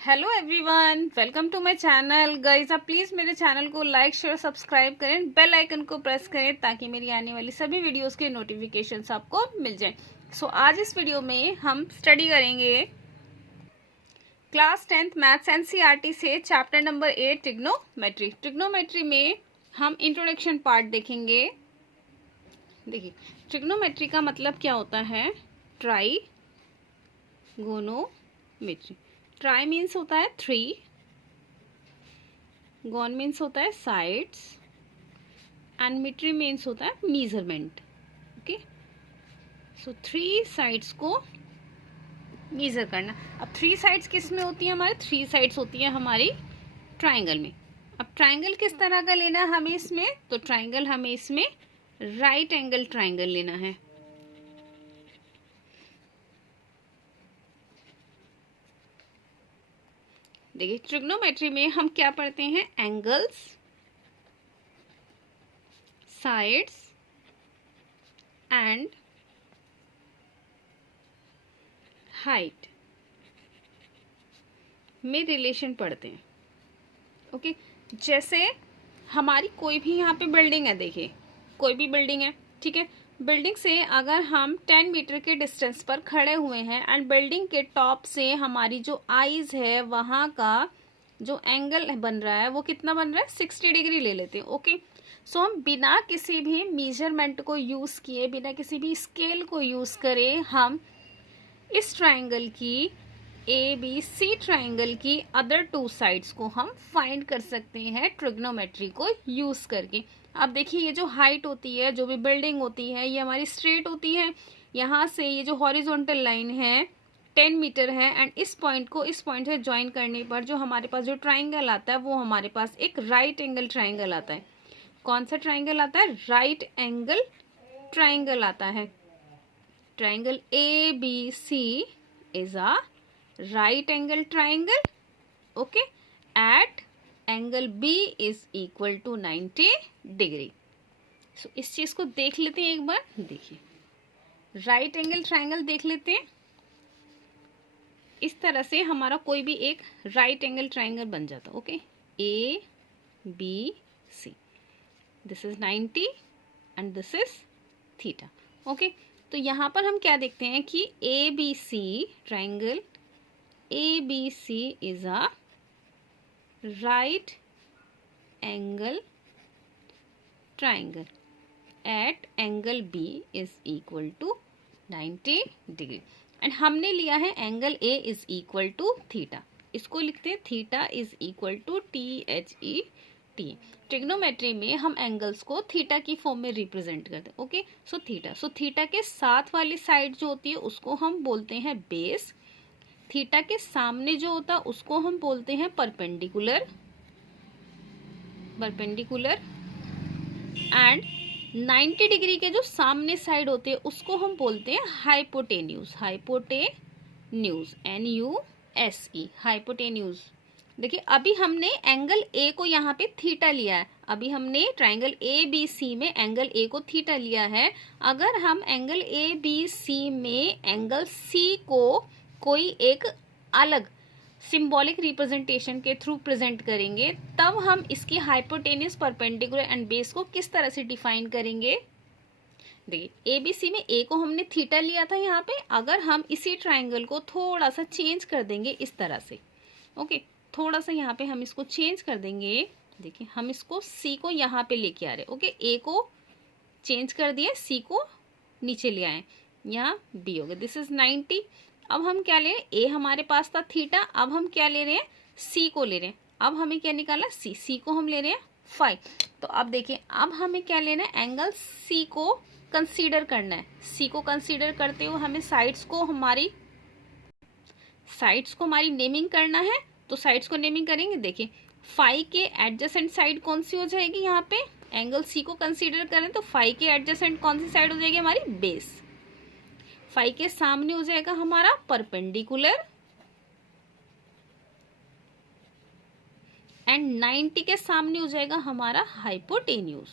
Hello everyone, welcome to my channel. Guys, आप please मेरे channel को लाइक शेयर सब्सक्राइब करें, बेल आइकन को प्रेस करें ताकि मेरी आने वाली सभी वीडियोस के नोटिफिकेशंस आपको मिल जाएं। आज इस वीडियो में हम स्टडी करेंगे क्लास 10th मैथ्स एनसीईआरटी से चैप्टर नंबर 8 ट्रिग्नोमेट्री। ट्रिग्नोमेट्री में हम इंट्रोडक्शन पार्ट देखेंगे। देखिए, ट्रिग्नोमेट्री का मतलब क्या होता है? ट्राइगोनोमेट्री। ट्राई मीन्स होता है 3, गॉन मीन्स होता है साइड्स, एंड मेट्री मीन्स होता है मेजरमेंट। ओके, सो 3 साइड्स को मेजर करना। अब 3 साइड्स किस में होती है? हमारे 3 साइड्स होती है हमारी ट्राइंगल में। अब ट्राइंगल किस तरह का लेना है हमें इसमें? तो ट्राइंगल हमें इसमें राइट एंगल ट्राइंगल लेना है। देखिए, ट्रिग्नोमेट्री में हम क्या पढ़ते हैं? एंगल्स, साइड्स एंड हाइट में रिलेशन पढ़ते हैं। ओके, जैसे हमारी कोई भी यहाँ पे बिल्डिंग है, देखिए कोई भी बिल्डिंग है, ठीक है। बिल्डिंग से अगर हम 10 मीटर के डिस्टेंस पर खड़े हुए हैं एंड बिल्डिंग के टॉप से हमारी जो आईज है वहाँ का जो एंगल बन रहा है वो कितना बन रहा है? 60 डिग्री ले लेते हैं। ओके, सो हम बिना किसी भी मेजरमेंट को यूज़ किए, बिना किसी भी स्केल को यूज़ करे, हम इस ट्राइंगल की ABC ट्राइंगल की अदर 2 साइड्स को हम फाइंड कर सकते हैं ट्रिग्नोमेट्री को यूज़ करके। अब देखिए, ये जो हाइट होती है, जो भी बिल्डिंग होती है, ये हमारी स्ट्रेट होती है। यहाँ से ये जो हॉरिजॉन्टल लाइन है 10 मीटर है, एंड इस पॉइंट को इस पॉइंट से ज्वाइन करने पर जो हमारे पास जो ट्राइंगल आता है वो हमारे पास एक राइट एंगल ट्राइंगल आता है। कौन सा ट्राइंगल आता है? राइट एंगल ट्राइंगल आता है। Triangle ABC is a right angle triangle, okay, at angle B is equal to 90 degree. So इस चीज को देख लेते हैं एक बार। देखिए, राइट एंगल ट्राइंगल देख लेते हैं। इस तरह से हमारा कोई भी एक राइट एंगल ट्राइंगल बन जाता है। Okay, ABC, this is 90 and this is theta. Okay, तो यहाँ पर हम क्या देखते हैं कि ABC triangle ABC is a right angle triangle at angle B is equal to 90 degree, and हमने लिया है angle A is equal to theta. इसको लिखते हैं theta is equal to THET। Trigonometry में हम एंगल्स को थीटा की फॉर्म में रिप्रेजेंट करते हैं। ओके, सो थीटा के साथ वाली साइड जो होती है उसको हम बोलते हैं बेस। थीटा के सामने जो होता है उसको हम बोलते हैं परपेंडिकुलर, एंड 90 डिग्री के जो सामने साइड होते हैं उसको हम बोलते हैं हाइपोटेन्यूज। NUSE, hypotenuse. देखिए, अभी हमने एंगल ए को यहाँ पे थीटा लिया है। अभी हमने ट्राइंगल ABC में एंगल ए को थीटा लिया है। अगर हम एंगल ABC में एंगल C को कोई एक अलग सिंबॉलिक रिप्रेजेंटेशन के थ्रू प्रेजेंट करेंगे, तब हम इसकी हाइपोटेन्यूज, परपेंडिकुलर एंड बेस को किस तरह से डिफाइन करेंगे? देखिए, ABC में A को हमने थीटा लिया था यहाँ पे। अगर हम इसी ट्राइंगल को थोड़ा सा चेंज कर देंगे इस तरह से, ओके, थोड़ा सा यहाँ पे हम इसको चेंज कर देंगे। देखिए, हम इसको C को यहाँ पे लेके आ रहे हैं। ओके, A को चेंज कर दिया, C को नीचे ले आए, यहाँ B हो गया। This is 90। अब हम क्या ले रहे हैं? A हमारे पास था थीटा, अब हम क्या ले रहे हैं? C को ले रहे हैं। अब हमें क्या निकालना? C को हम ले रहे हैं 5। तो अब देखिए, अब हमें क्या लेना है? एंगल C को कंसीडर करना है। C को कंसीडर करते हुए हमें साइड्स को हमारी नेमिंग करना है। तो साइड्स को नेमिंग करेंगे। देखिए, 5 के एडजेसेंट साइड कौन सी हो जाएगी? यहाँ पे एंगल C को कंसीडर करें तो 5 के एडजेसेंट कौन सी साइड हो जाएगी? हमारी बेस। 5 के सामने हो जाएगा हमारा परपेंडिकुलर, एंड 90 के सामने हो जाएगा हमारा hypotenuse.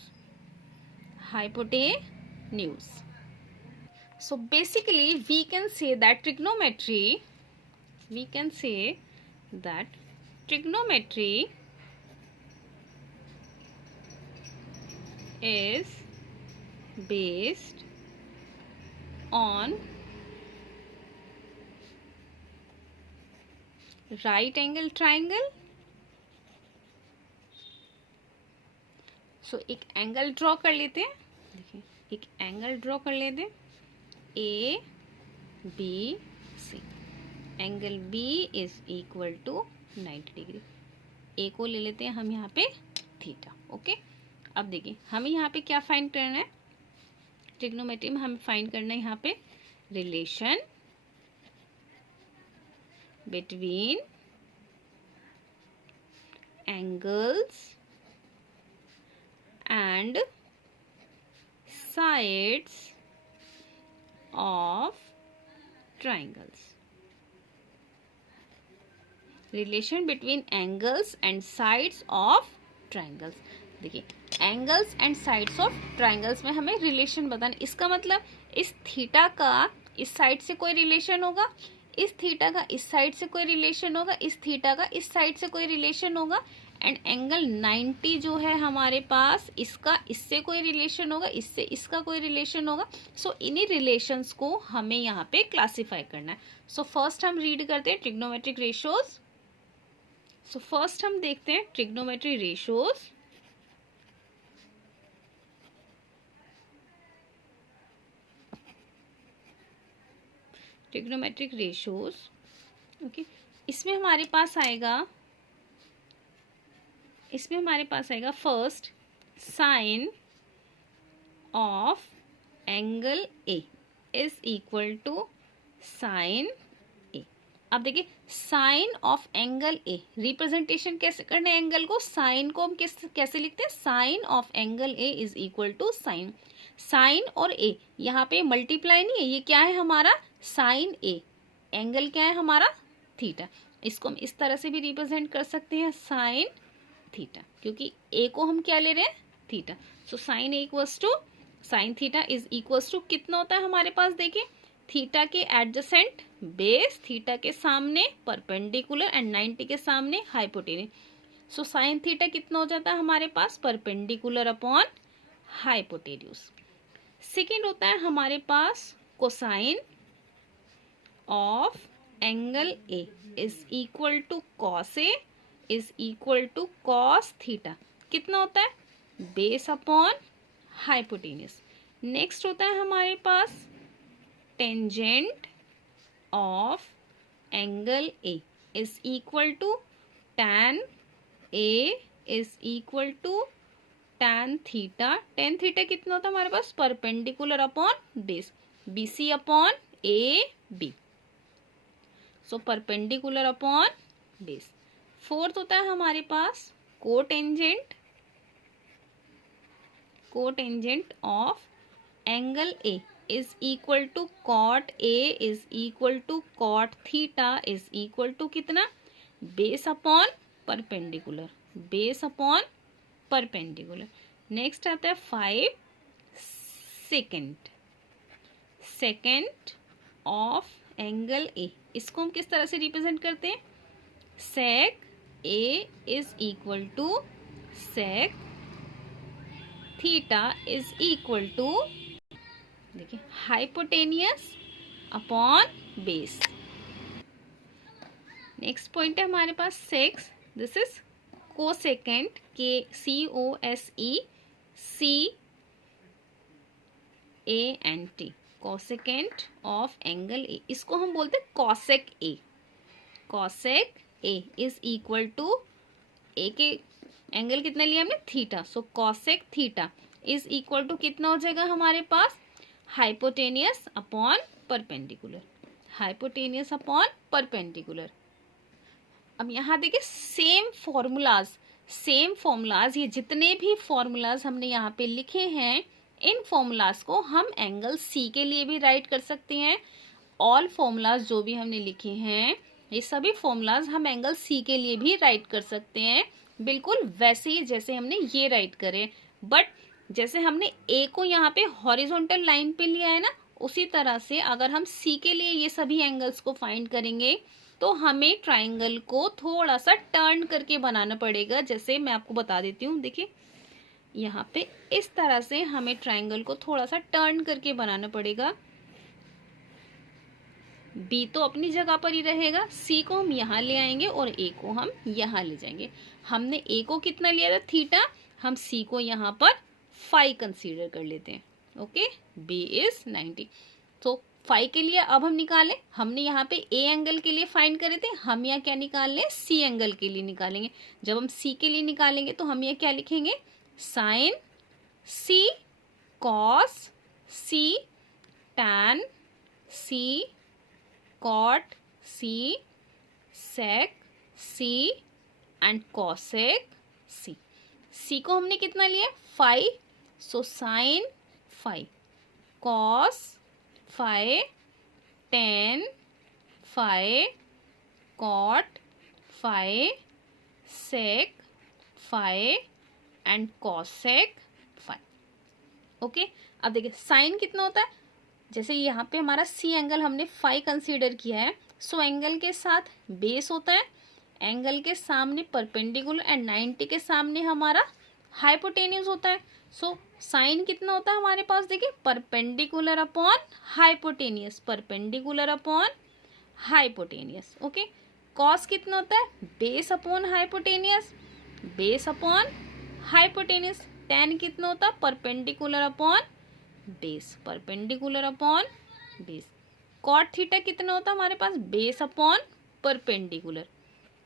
So basically we can say that trigonometry that trigonometry is based on right angle triangle. So एक एंगल ड्रॉ कर लेते हैं, देखिए एक एंगल ड्रॉ कर लेते हैं, A B C. Angle B is equal to 90 degree. A को ले लेते हैं हम यहाँ पे थीटा। ओके, अब देखिए हमें यहाँ पे क्या फाइंड करना है, ट्रिग्नोमेट्री में हमें फाइंड करना है यहाँ पे relation between angles and sides of triangles. Relation between angles and sides of triangles. देखिए angles and sides of triangles में हमें रिलेशन बताना। इसका मतलब इस थीटा का इस साइड से कोई रिलेशन होगा, इस थीटा का इस साइड से कोई रिलेशन होगा, इस थीटा का इस साइड से कोई रिलेशन होगा, एंड एंगल 90 जो है हमारे पास इसका इससे कोई रिलेशन होगा, इससे इसका कोई रिलेशन होगा। सो इन्हीं रिलेशंस को हमें यहाँ पे क्लासिफाई करना है। सो फर्स्ट हम रीड करते हैं ट्रिग्नोमेट्रिक रेशियोज। सो फर्स्ट हम देखते हैं trigonometry ratios. Trigonometric ratios, okay, इसमें हमारे पास आएगा first sine of angle A is equal to sine A. अब देखिए sine of angle A, representation कैसे करना है एंगल को, साइन को हम कैसे लिखते हैं, sine of angle A is equal to sine. Sine और ए यहाँ पे मल्टीप्लाई नहीं है, ये क्या है हमारा साइन ए, एंगल क्या है हमारा थीटा। इसको हम इस तरह से भी रिप्रेजेंट कर सकते हैं साइन थीटा, क्योंकि ए को हम क्या ले रहे हैं theta. So sine A equals to sine theta is equals to कितना होता है हमारे पास, देखिए थीटा के एडजेसेंट बेस, थीटा के सामने परपेंडिकुलर एंड 90 के सामने हाइपोटेन्यूज। सो साइन थीटा कितना हो जाता है हमारे पास परपेंडिकुलर अपॉन हाइपोटेन्यूज। सेकेंड होता है हमारे पास cosine of angle A is equal to cos A is equal to cos theta. कितना होता है, बेस अपॉन हाइपोटेन्यूज। नेक्स्ट होता है हमारे पास tangent of angle A is equal to tan A is equal to tan theta. Tan theta कितना होता है हमारे पास perpendicular upon base, BC upon A B. So perpendicular upon base. Fourth होता है हमारे पास cotangent of angle A is equal to cot A is equal to cot theta is equal to कितना, base upon perpendicular, base upon perpendicular. Next आता है 5 second of angle A. इसको हम किस तरह से रिप्रेजेंट करते हैं, sec A is equal to sec theta is equal to, देखिए hypotenuse upon base. Next point है हमारे पास 6, दिस इज कोसेकेंट, के COSECANT, cosecant of angle A. इसको हम बोलते हैं cosec A. Cosec A is equal to, A के एंगल कितना लिया हमने theta, so cosec theta is equal to कितना हो जाएगा हमारे पास hypotenuse upon perpendicular, hypotenuse upon perpendicular. अब यहाँ देखिए सेम फॉर्मूलाज, ये जितने भी फॉर्मूलाज हमने यहाँ पे लिखे हैं, इन फॉर्मूलाज को हम एंगल सी के लिए भी राइट कर सकते हैं। ऑल फॉर्मूलाज जो भी हमने लिखे हैं, ये सभी फॉर्मूलाज हम एंगल सी के लिए भी राइट कर सकते हैं, बिल्कुल वैसे ही जैसे हमने ये राइट करे। बट जैसे हमने ए को यहाँ पे हॉरिजॉन्टल लाइन पे लिया है ना, उसी तरह से अगर हम सी के लिए ये सभी एंगल्स को फाइंड करेंगे तो हमें ट्राइंगल को थोड़ा सा टर्न करके बनाना पड़ेगा। जैसे मैं आपको बता देती हूँ, देखिए यहाँ पे इस तरह से हमें ट्राइंगल को थोड़ा सा टर्न करके बनाना पड़ेगा। बी तो अपनी जगह पर ही रहेगा, सी को हम यहाँ ले आएंगे और ए को हम यहाँ ले जाएंगे। हमने ए को कितना लिया था, थीटा, हम सी को यहाँ पर 5 कंसीडर कर लेते हैं। Okay, B is 90। तो 5 के लिए अब हम निकालें, हमने यहाँ पे ए एंगल के लिए फाइंड करे थे, हम यहाँ क्या निकाल लें, सी एंगल के लिए निकालेंगे। जब हम सी के लिए निकालेंगे तो हम यहाँ क्या लिखेंगे, sine C cos C tan C cot C sec C and cosec C. C को हमने कितना लिया, 5, so sine 5, cos 5, tan 5, cot 5, sec 5 and cosec 5। Okay, अब देखिए साइन कितना होता है, जैसे यहाँ पे हमारा सी एंगल हमने 5 कंसीडर किया है, सो एंगल के साथ बेस होता है, एंगल के सामने परपेंडिकुलर एंड 90 के सामने हमारा हाइपोटेन्यूज होता है। सो साइन कितना होता है हमारे पास, देखिए perpendicular upon hypotenuse, perpendicular upon hypotenuse. Okay, cos कितना होता है, base upon hypotenuse, base upon hypotenuse. Tan कितना होता है, perpendicular upon base, perpendicular upon base. Cot theta कितना होता है हमारे पास, base upon perpendicular,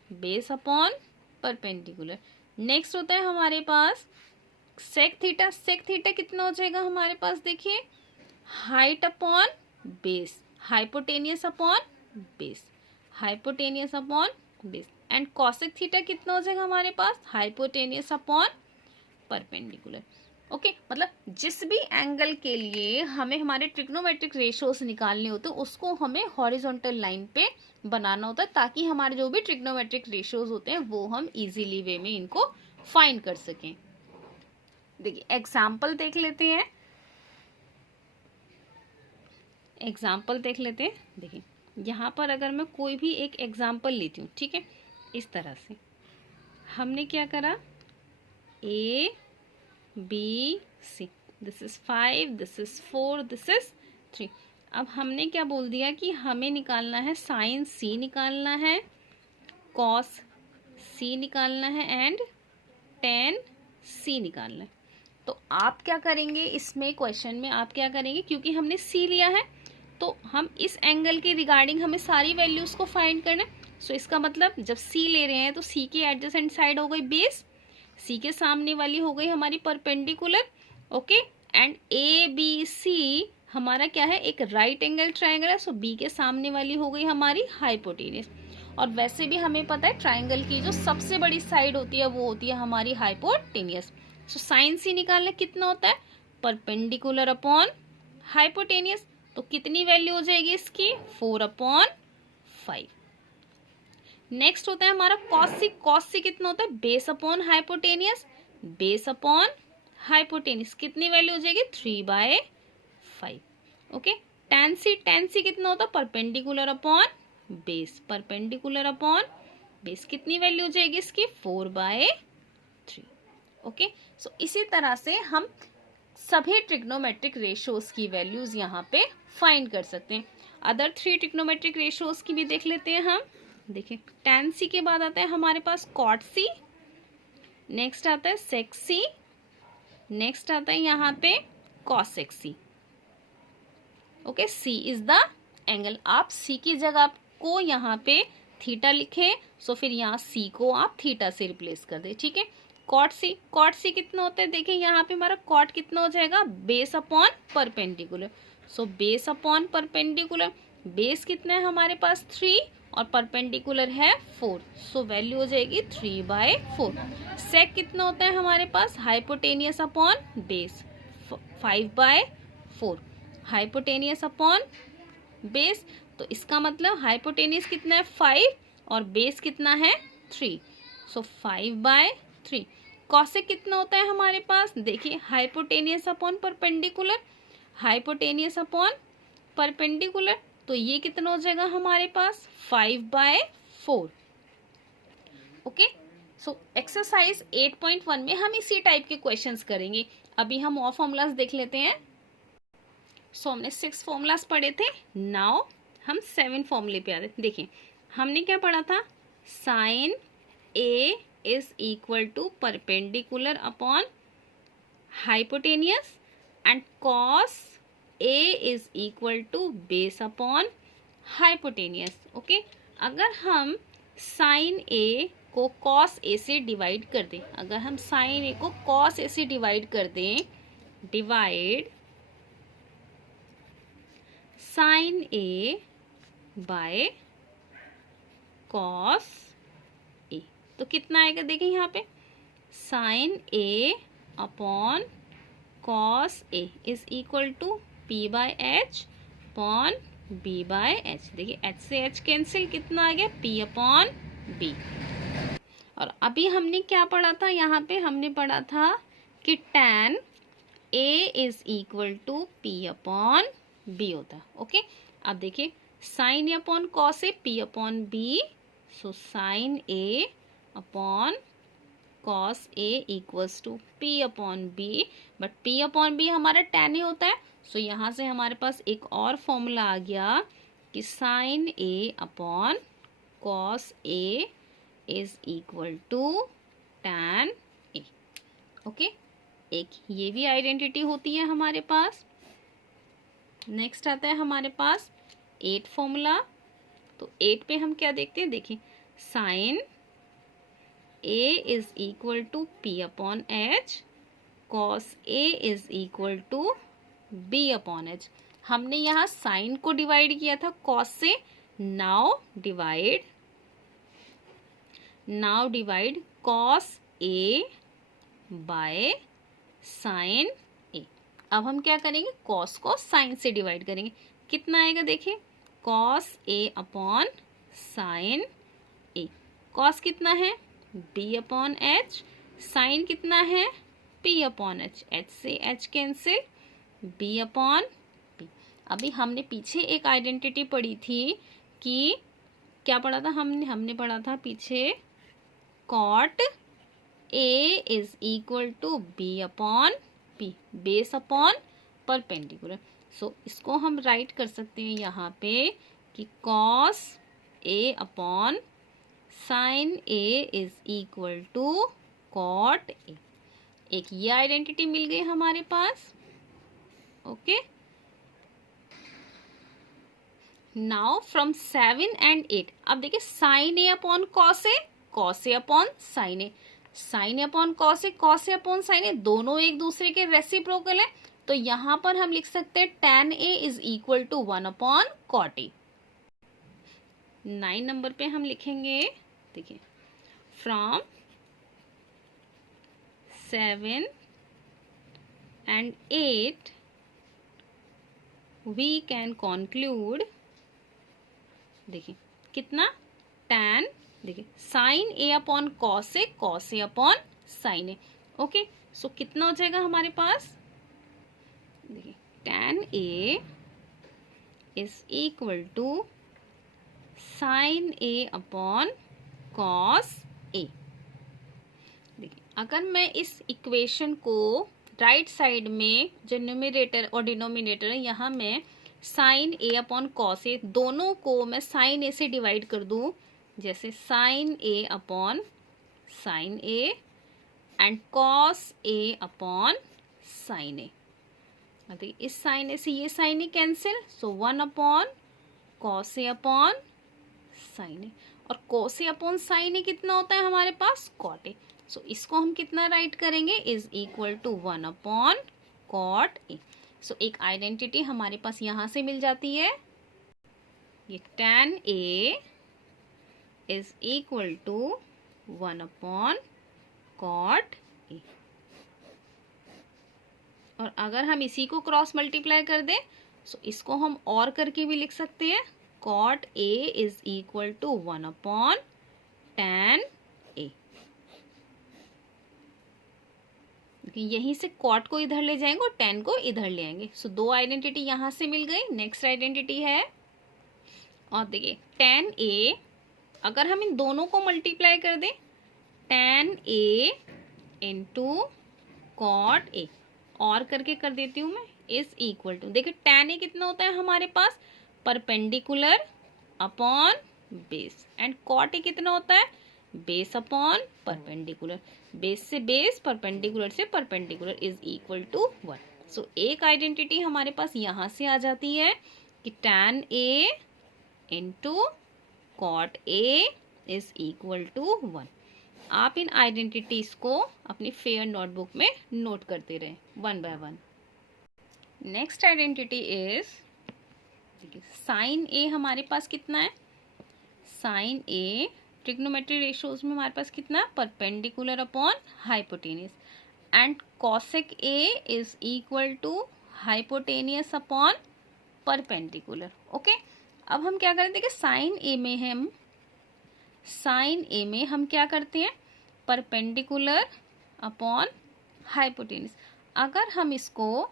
base upon perpendicular. Next होता है हमारे पास सेक थीटा, सेक थीटा कितना हो जाएगा हमारे पास, देखिए height upon base, hypotenuse upon base, hypotenuse upon base. And cosec theta कितना हो जाएगा हमारे पास, हाइपोटेनियस अपॉन परपेंडिकुलर। ओके, मतलब जिस भी एंगल के लिए हमें हमारे ट्रिग्नोमेट्रिक रेशियोज निकालने होते हैं उसको हमें हॉरिजॉन्टल लाइन पे बनाना होता है, ताकि हमारे जो भी ट्रिग्नोमेट्रिक रेशियोज होते हैं वो हम इजीली वे में इनको फाइंड कर सकें। देखिए एग्जाम्पल देख लेते हैं, एग्जाम्पल देख लेते हैं। देखिए यहाँ पर अगर मैं कोई भी एक एग्जाम्पल लेती हूँ, ठीक है, इस तरह से हमने क्या करा, A B C, this is 5, this is 4, this is 3। अब हमने क्या बोल दिया कि हमें निकालना है साइन सी निकालना है, कॉस सी निकालना है एंड टेन सी निकालना है। तो आप क्या करेंगे इसमें क्वेश्चन में, आप क्या करेंगे, क्योंकि हमने सी लिया है तो हम इस एंगल के रिगार्डिंग हमें सारी वैल्यूज को फाइंड करना है। सो इसका मतलब जब सी ले रहे हैं तो सी के एडजेसेंट साइड हो गई बेस, सी के सामने वाली हो गई हमारी perpendicular. Okay, and A B C हमारा क्या है, एक राइट एंगल ट्राइंगल है, सो बी के सामने वाली हो गई हमारी हाइपोटेनियस। और वैसे भी हमें पता है ट्राइंगल की जो सबसे बड़ी साइड होती है वो होती है हमारी हाइपोटेनियस। सो साइन सी निकालना कितना होता है, परपेंडिकुलर अपॉन हाइपोटेनियस। तो कितनी वैल्यू हो जाएगी इसकी, 4/5। नेक्स्ट होता है हमारा कॉस सी, कॉस सी कितना होता है, base upon hypotenuse, base upon hypotenuse, कितनी वैल्यू हो जाएगी, 3/5। ओके, टेन सी, टेन सी कितना होता है, perpendicular upon base, perpendicular upon base, कितनी वैल्यू हो जाएगी इसकी, 4/3। ओके, सो इसी तरह से हम सभी ट्रिग्नोमेट्रिक रेशियोज की वैल्यूज यहाँ पे फाइंड कर सकते हैं। अदर 3 ट्रिग्नोमेट्रिक रेशियोज की भी देख लेते हैं हम। देखिए tan सी के बाद आता है हमारे पास cot सी, नेक्स्ट आता है sec सी, नेक्स्ट आता है यहाँ पे cosec C. Okay, C is the angle, आप C की जगह को यहाँ पे थीटा लिखे, सो फिर यहाँ C को आप थीटा से रिप्लेस कर दे, ठीक है। cot सी, cot सी कितना होता है, देखिए यहाँ पे हमारा cot कितना हो जाएगा, base upon perpendicular, so base upon perpendicular, base कितना है हमारे पास 3 और परपेंडिकुलर है 4, सो वैल्यू हो जाएगी 3/4। सेक कितना होता है हमारे पास, hypotenuse upon base, 5/4, hypotenuse upon base. तो इसका मतलब हाइपोटेनियस कितना है 5 और बेस कितना है 3, सो 5/3। कॉसेक कितना होता है हमारे पास, देखिए hypotenuse upon perpendicular, hypotenuse upon perpendicular, तो ये कितना हो जाएगा हमारे पास 5/4। ओके, सो एक्सरसाइज 8.1 में हम इसी टाइप के क्वेश्चंस करेंगे। अभी हम और फॉर्मूलाज देख लेते हैं। सो हमने 6 फॉर्मूलाज पढ़े थे, नाउ हम 7 फॉर्मूले पे आते हैं। देखिए हमने क्या पढ़ा था, sine A is equal to perpendicular upon hypotenuse and cos A is equal to base upon hypotenuse. Okay, अगर हम साइन ए को कॉस ए से डिवाइड कर दें, अगर हम साइन ए को कॉस ए से डिवाइड कर दें, divide sine A by cos A, तो कितना आएगा देखिए यहाँ पे, sine A upon cos A is equal to P by H upon B by H. देखिए एच से एच कैंसिल, कितना आ गया, पी अपॉन बी। और अभी हमने क्या पढ़ा था, यहाँ पे हमने पढ़ा था कि tan a is equal to P upon B होता है। ओके, अब देखिए sine A upon cos A, P upon B, so sine A upon cos A equals to P upon B, but P upon B हमारा tan A होता है। सो यहाँ से हमारे पास एक और फॉर्मूला आ गया कि sine A upon cos A is equal to tan A. Okay, एक ये भी आइडेंटिटी होती है हमारे पास। नेक्स्ट आता है हमारे पास 8 फॉर्मूला। तो 8 पे हम क्या देखते हैं, देखिए sine A is equal to P upon H, cos A is equal to B upon H. हमने यहाँ साइन को डिवाइड किया था कॉस से, now divide cos A by sine A. अब हम क्या करेंगे, कॉस को साइन से डिवाइड करेंगे, कितना आएगा देखिए, cos A upon sine A. Cos कितना है, बी अपॉन एच, साइन कितना है, पी अपॉन एच, एच से H cancel, B upon B. अभी हमने पीछे एक आइडेंटिटी पढ़ी थी कि क्या पढ़ा था हमने पढ़ा था पीछे, cot A is equal to B upon P, base upon perpendicular. So इसको हम राइट कर सकते हैं यहाँ पे कि cos A upon sine A is equal to cot A. एक ये आइडेंटिटी मिल गई हमारे पास। ओके, नाउ फ्रॉम 7 and 8, अब देखिए sine A upon cos A, cos A upon sine A, sine A upon cos A upon sine A, दोनों एक दूसरे के रेसिप्रोकल है। तो यहां पर हम लिख सकते हैं tan A is equal to 1 upon cot A. 9 number पे हम लिखेंगे, देखिए from 7 and 8 we can conclude, देखिए कितना, tan, देखिए sine A upon cos A upon sine A. Okay, so कितना हो जाएगा हमारे पास, देखिए tan A is equal to sine A upon cos A. देखिए अगर मैं इस इक्वेशन को राइट साइड में जो न्यूमरेटर और डिनोमिनेटर है, यहाँ मैं साइन ए अपॉन कॉस ए, दोनों को मैं साइन ए से डिवाइड कर दूं, जैसे sine A upon sine A and cos A upon sine A. इस साइन ए से ये sine A cancel, so 1 upon cos A upon sine A, और cos A upon sine A कितना होता है हमारे पास, कॉट ए। सो इसको हम कितना राइट करेंगे, is equal to 1 upon cot A. So एक आइडेंटिटी हमारे पास यहां से मिल जाती है, ये tan A is equal to 1 upon cot A. और अगर हम इसी को क्रॉस मल्टीप्लाई कर दें, सो इसको हम और करके भी लिख सकते हैं, cot A is equal to 1 upon tan A. यहीं से कॉट को इधर ले जाएंगे और tan को इधर ले आएंगे। सो दो आइडेंटिटी यहां से मिल गई। नेक्स्ट आइडेंटिटी है और देखिए tan A, अगर हम इन दोनों को मल्टीप्लाई कर दें, tan A into cot A, और करके कर देती हूँ मैं, इज इक्वल टू, देखिए tan A कितना होता है हमारे पास, perpendicular upon base, and cot A कितना होता है, बेस अपॉन परपेंडिकुलर, बेस से बेस, परपेंडिकुलर से perpendicular, is equal to 1। So एक आइडेंटिटी हमारे पास यहाँ से आ जाती है कि tan A into cot A is equal to 1। आप इन आइडेंटिटीज को अपनी फेयर नोटबुक में नोट करते रहे one by one. Next identity is, sine A हमारे पास कितना है, साइन A ट्रिग्नोमेट्री रेशियोज में हमारे पास कितना है, perpendicular upon hypotenuse, and cosec A is equal to hypotenuse upon perpendicular. Okay, अब हम क्या करें, देखिए साइन A में हम क्या करते हैं, परपेंडिकुलर अपॉन हाइपोटेनियस। अगर हम इसको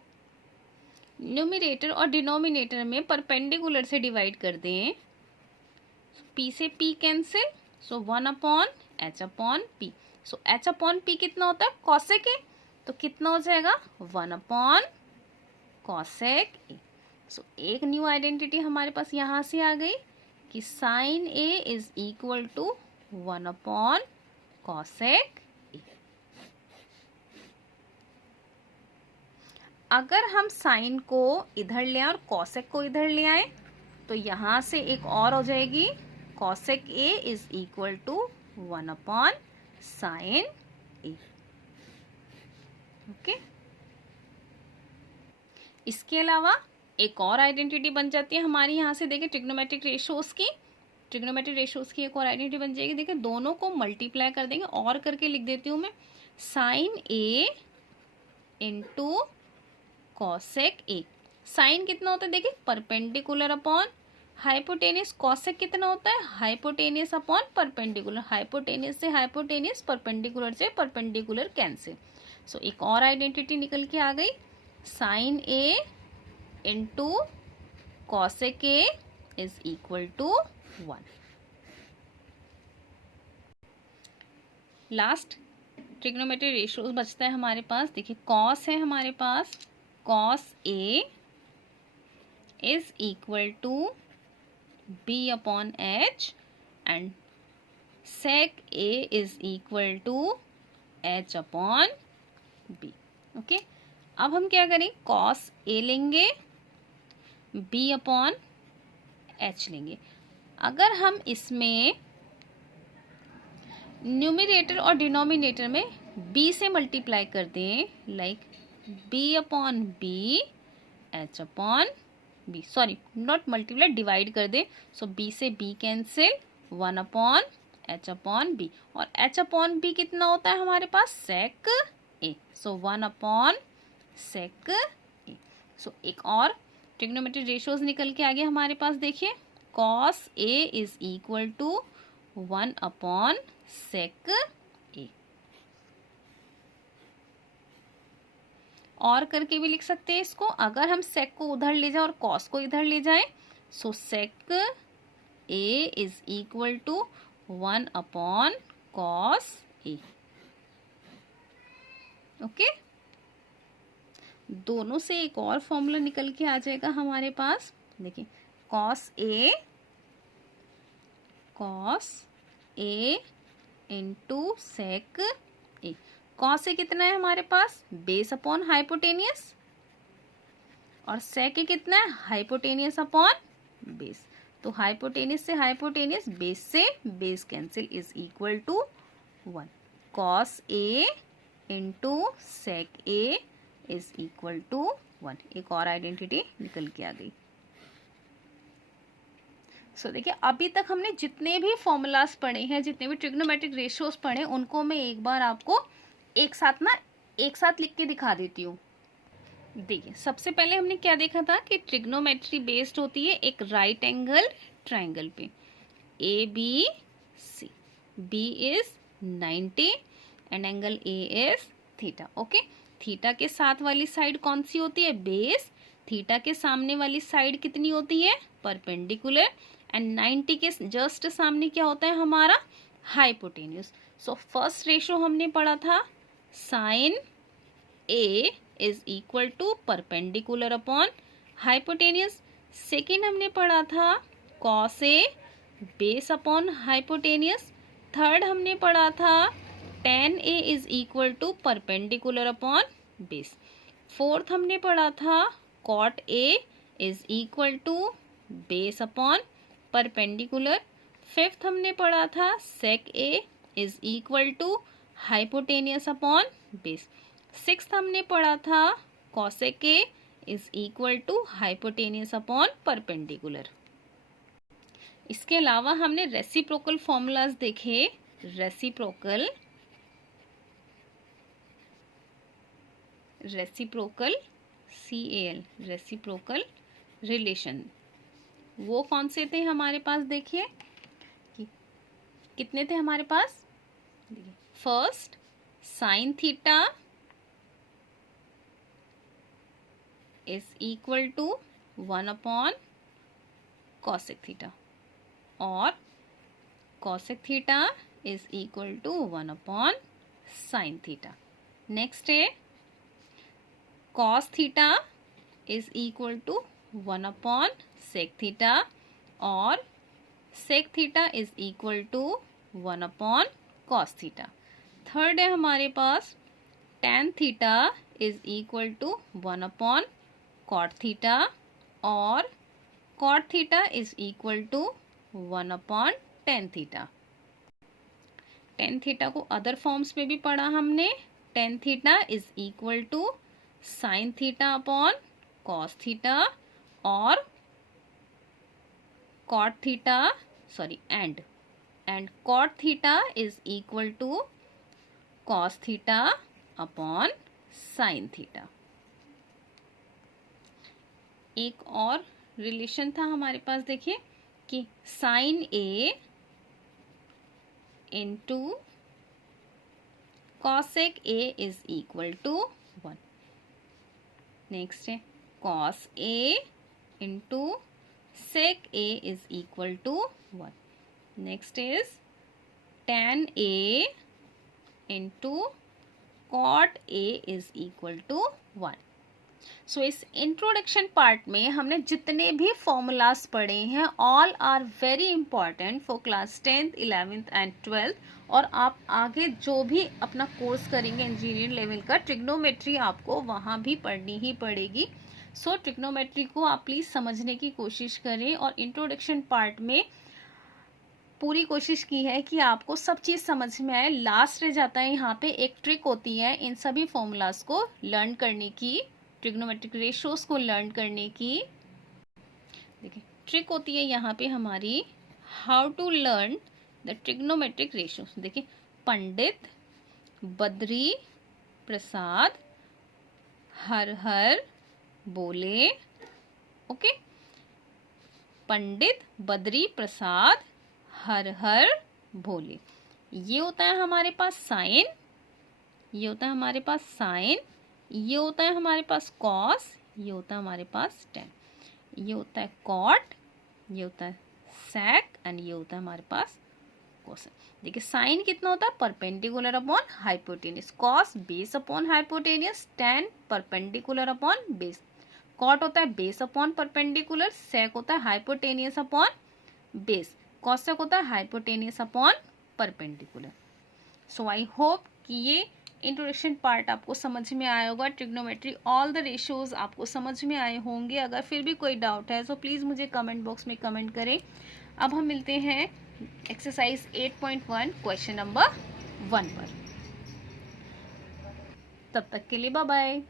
न्यूमरेटर और डिनोमिनेटर में परपेंडिकुलर से डिवाइड कर दें, P से P cancel, so 1 upon H upon P। सो H अपॉन P कितना होता है, कॉसेक A, तो कितना हो जाएगा, 1 अपॉन कॉसेक A। सो एक न्यू आइडेंटिटी हमारे पास यहाँ से आ गई कि sine A is equal to 1 upon cosec A। अगर हम साइन को इधर ले आए और कॉसेक को इधर ले आए, तो यहाँ से एक और हो जाएगी, cosec A is equal to 1 upon sine A। ओके, इसके अलावा एक और आइडेंटिटी बन जाती है हमारी यहाँ से, देखिए ट्रिग्नोमेट्रिक रेशियोज की एक और आइडेंटिटी बन जाएगी। देखिए दोनों को मल्टीप्लाई कर देंगे, और करके लिख देती हूँ मैं, sine A into cosec A। Sine कितना होता है, देखिए परपेंडिकुलर अपॉन हाइपोटेनियस, कॉसेक कितना होता है, हाइपोटेनियस अपॉन परपेंडिकुलर, हाइपोटेनियस से हाइपोटेनियस, परपेंडिकुलर से परपेंडिकुलर कैंसिल। सो एक और आइडेंटिटी निकल के आ गई, sine A into cosec A is equal to 1। Last trigonometry ratios बचता है हमारे पास, देखिए कॉस है हमारे पास, cos A is equal to B upon H, and sec A is equal to H upon B। Okay, अब हम क्या करें, कॉस A लेंगे, B अपॉन H लेंगे। अगर हम इसमें न्यूमरेटर और डिनोमिनेटर में B से मल्टीप्लाई कर दें, like B upon B, H upon B, sorry not multiply, divide कर दें, सो B से B cancel, 1 upon H upon B, और H अपॉन B कितना होता है हमारे पास, sec A, so 1 upon sec A। So एक और ट्रिग्नोमेट्री रेशियोज निकल के आ गया हमारे पास, देखिए cos A is equal to 1 upon sec A। और करके भी लिख सकते हैं इसको, अगर हम सेक को उधर ले जाए और कॉस को इधर ले जाए, so sec A is equal to 1 upon cos A। Okay, दोनों से एक और फॉर्मूला निकल के आ जाएगा हमारे पास, देखिए cos A into sec A। Cos A कितना है हमारे पास, बेस अपॉन हाइपोटेनियस, और सेक A कितना है, हाइपोटेनियस अपॉन बेस। तो हाइपोटेनियस से हाइपोटेनियस, बेस से base cancel, is equal to 1। Cos A into sec A is equal to 1। एक और आइडेंटिटी निकल के आ गई। सो देखिए अभी तक हमने जितने भी फॉर्मूलाज पढ़े हैं, जितने भी ट्रिग्नोमेट्रिक रेशियोज पढ़े, उनको मैं एक बार आपको एक साथ लिख के दिखा देती हूँ। देखिए सबसे पहले हमने क्या देखा था कि ट्रिग्नोमेट्री बेस्ड होती है एक राइट एंगल ट्राइंगल पे, ABC, B is 90 and angle A is theta. Okay, theta के साथ वाली साइड कौन सी होती है, बेस, थीटा के सामने वाली साइड कितनी होती है, परपेंडिकुलर, एंड 90 के जस्ट सामने क्या होता है हमारा हाइपोटेन्यूज। सो फर्स्ट रेशो हमने पढ़ा था sine A is equal to perpendicular upon hypotenuse. Second हमने पढ़ा था cos A base upon hypotenuse. Third हमने पढ़ा था tan A is equal to perpendicular upon base. Fourth हमने पढ़ा था cot A is equal to base upon perpendicular. Fifth हमने पढ़ा था sec A is equal to hypotenuse upon base. Sixth हमने पढ़ा था cosec A is equal to hypotenuse upon perpendicular. इसके अलावा हमने रेसिप्रोकल फॉर्मूलाज देखे। रेसिप्रोकल CAL रेसिप्रोकल रिलेशन, वो कौन से थे हमारे पास, देखिए कितने थे हमारे पास। First sine theta is equal to 1 upon cosec theta और cosec theta is equal to 1 upon sine theta. Next है cos theta is equal to 1 upon sec theta और sec theta is equal to 1 upon cos theta. Third है हमारे पास tan theta is equal to 1 upon cot theta और cot theta is equal to 1 upon tan theta. tan theta को other forms में भी पढ़ा हमने। tan theta is equal to sine theta upon cos theta और cot theta and cot theta is equal to cos theta upon sine theta. एक और relation था हमारे पास, देखिए कि sine A into cosec A is equal to 1। Next है cos A into sec A is equal to 1। Next is tan A into cot A is equal to 1। सो इस introduction part में हमने जितने भी फॉर्मूलाज पढ़े हैं all are very important for class 10th 11th and 12th। और आप आगे जो भी अपना कोर्स करेंगे इंजीनियरिंग लेवल का, ट्रिग्नोमेट्री आपको वहाँ भी पढ़नी ही पड़ेगी। सो ट्रिग्नोमेट्री को आप प्लीज़ समझने की कोशिश करें और इंट्रोडक्शन पार्ट में पूरी कोशिश की है कि आपको सब चीज़ समझ में आए। लास्ट रह जाता है यहाँ पे एक ट्रिक होती है इन सभी फॉर्मूलाज को लर्न करने की, ट्रिग्नोमेट्रिक रेशियोज को लर्न करने की। देखिए ट्रिक होती है यहाँ पे हमारी how to learn the trigonometric ratios. देखिए पंडित बद्री प्रसाद हर हर बोले। ओके, पंडित बद्री प्रसाद हर हर भोले। ये होता है हमारे पास साइन, ये होता है हमारे पास साइन, ये होता है हमारे पास कॉस, ये होता है हमारे पास tan, ये होता है कॉट, ये होता है सेक एंड ये होता है हमारे पास कोसेक। देखिए साइन कितना होता है perpendicular upon hypotenuse, cos base upon hypotenuse, tan perpendicular upon base, cot होता है बेस अपॉन परपेंडिकुलर, सेक होता है हाइपोटेनियस अपॉन बेस, कॉसेक होता है hypotenuse upon perpendicular. So I hope कि ये इंट्रोडक्शन पार्ट आपको समझ में आया होगा। ट्रिग्नोमेट्री ऑल द रेशियोज आपको समझ में आए होंगे। अगर फिर भी कोई डाउट है तो प्लीज़ मुझे कमेंट बॉक्स में कमेंट करें। अब हम मिलते हैं एक्सरसाइज 8.1 क्वेश्चन नंबर 1 पर। तब तक के लिए बाय बाय।